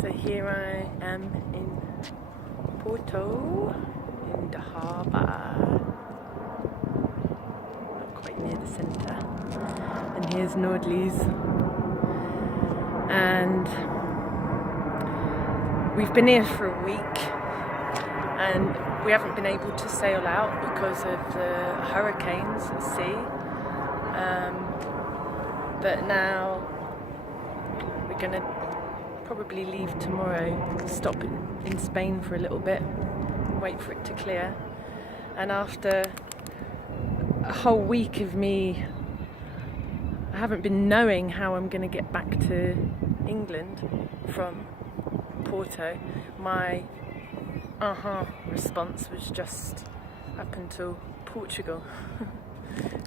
So here I am in Porto, in the harbour, not quite near the centre. And here's Nordlies. And we've been here for a week and we haven't been able to sail out because of the hurricanes at sea. But now we're going to probably leave tomorrow, stop in Spain for a little bit, wait for it to clear. And after a whole week of me, I haven't been knowing how I'm going to get back to England from Porto. My response was just up until Portugal.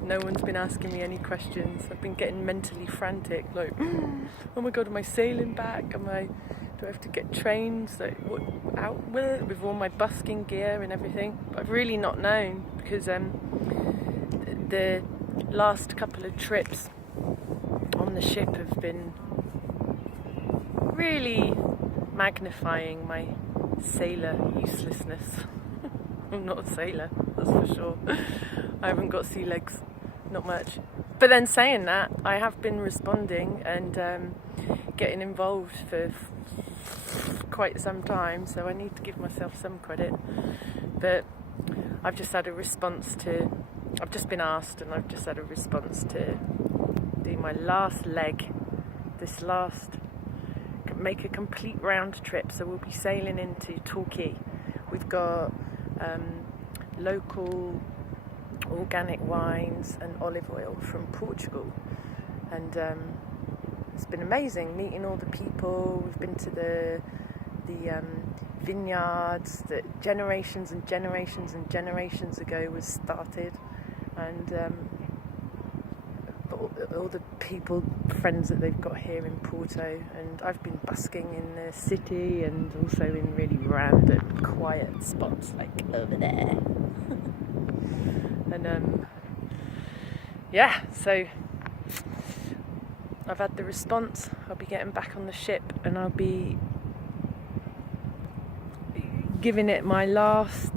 No one's been asking me any questions. I've been getting mentally frantic, like, oh my god, am I sailing back? Do I have to get trains? Like, what out with all my busking gear and everything? But I've really not known because the last couple of trips on the ship have been really magnifying my sailor uselessness. I'm not a sailor, that's for sure. I haven't got sea legs, not much. But then saying that, I have been responding and getting involved for quite some time, so I need to give myself some credit. But I've just had a response to, I've just been asked and I've just had a response to do my last leg, make a complete round trip. So we'll be sailing into Turkey. We've got local organic wines and olive oil from Portugal, and it's been amazing meeting all the people. We've been to the vineyards that generations and generations and generations ago was started, and all the people, friends that they've got here in Porto. And I've been busking in the city and also in really random quiet spots like over there. And so I've had the response. I'll be getting back on the ship and I'll be giving it my last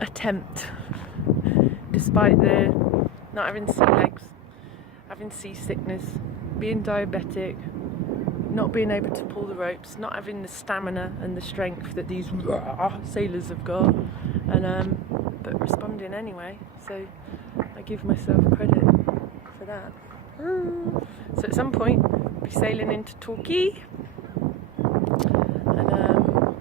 attempt, despite the not having sea legs, having seasickness, being diabetic, not being able to pull the ropes, not having the stamina and the strength that these sailors have got, and but responding anyway. So I give myself credit for that. So at some point I'll be sailing into Turkey, and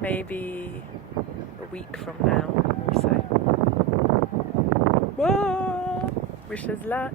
maybe a week from now or so. Whoa! Wish us luck.